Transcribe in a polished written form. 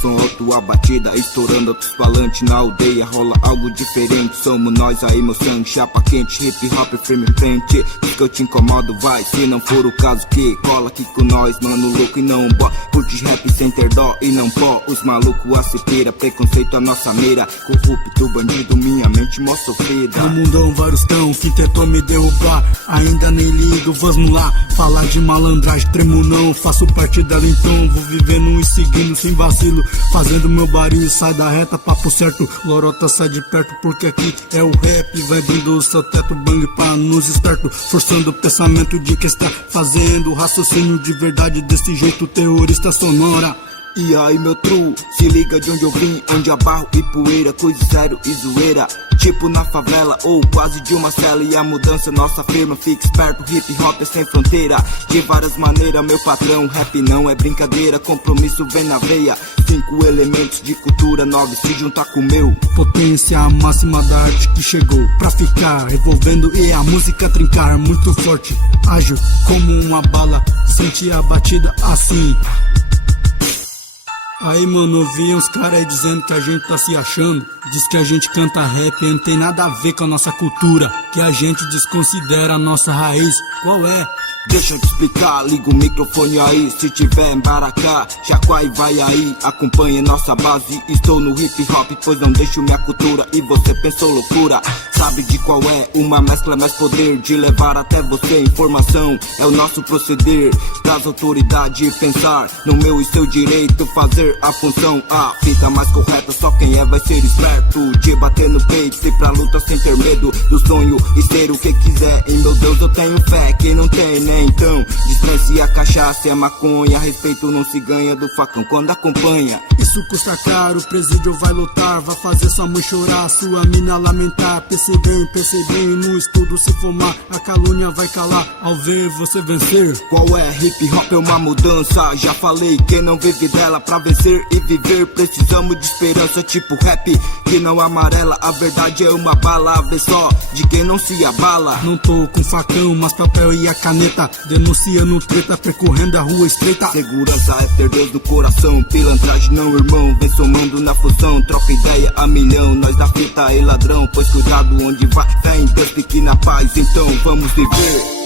som alto, a batida estourando outros falantes. Na aldeia rola algo diferente, somos nós aí meu sangue, chapa quente, hip hop firme em frente. Diz que eu te incomodo, vai, se não for o caso que cola aqui com nós, mano louco e não bó. Curte rap sem ter dó e não pó, os malucos a se pira, preconceito a nossa mira. Corrupto, bandido, minha mente mó sofrida. No mundão vários tão que tentou me derrubar, ainda nem ligo, vamos lá. Falar de malandragem, tremo não, faço parte dela então. Vou vivendo e seguindo sem vacilo, fazendo meu barinho, sai da reta, papo certo. Lorota sai de perto porque aqui é o rap, vai dando o seu teto, bang pra nos esperto. Forçando o pensamento de que está fazendo raciocínio de verdade desse jeito, terrorista sonora. E aí meu true, se liga de onde eu vim, onde há barro e poeira, coisa sério e zoeira. Tipo na favela ou quase de uma cela, e a mudança nossa firma, fica esperto, hip hop é sem fronteira. De várias maneiras meu patrão, rap não é brincadeira, compromisso vem na veia. 5 elementos de cultura, 9 se juntar com o meu. Potência máxima da arte que chegou pra ficar, revolvendo e a música trincar. Muito forte, ágil como uma bala, senti a batida assim. Aí mano, ouvi uns caras aí dizendo que a gente tá se achando. Diz que a gente canta rap e não tem nada a ver com a nossa cultura, que a gente desconsidera a nossa raiz. Qual é? Deixa eu te explicar, liga o microfone aí. Se tiver em Baracá, Jacuá e vai aí. Acompanhe nossa base, estou no hip hop, pois não deixo minha cultura. E você pensou loucura, sabe de qual é? Uma mescla mais poder de levar até você informação. É o nosso proceder, das autoridades pensar no meu e seu direito, fazer a função. A fita mais correta, só quem é vai ser esperto. De bater no peito e pra luta sem ter medo do sonho e ser o que quiser. Em meu Deus eu tenho fé, quem não tem, né? Então, dispense a cachaça e a maconha, respeito não se ganha do facão quando acompanha. Isso custa caro, o presídio vai lotar, vai fazer sua mãe chorar, sua mina lamentar. Pense bem, no estudo se fumar, a calúnia vai calar ao ver você vencer. Qual é? Hip hop é uma mudança, já falei, quem não vive dela pra vencer e viver, precisamos de esperança, tipo rap que não amarela, a verdade é uma bala, vê só de quem não se abala. Não tô com facão, mas papel e a caneta, denunciando treta, percorrendo a rua estreita. Segurança é ter Deus no coração, pilantragem não irmão, vem somando na função, troca ideia a milhão, nós da fita e ladrão, pois cuidado onde vai, fé em Deus, fique na paz, então vamos viver.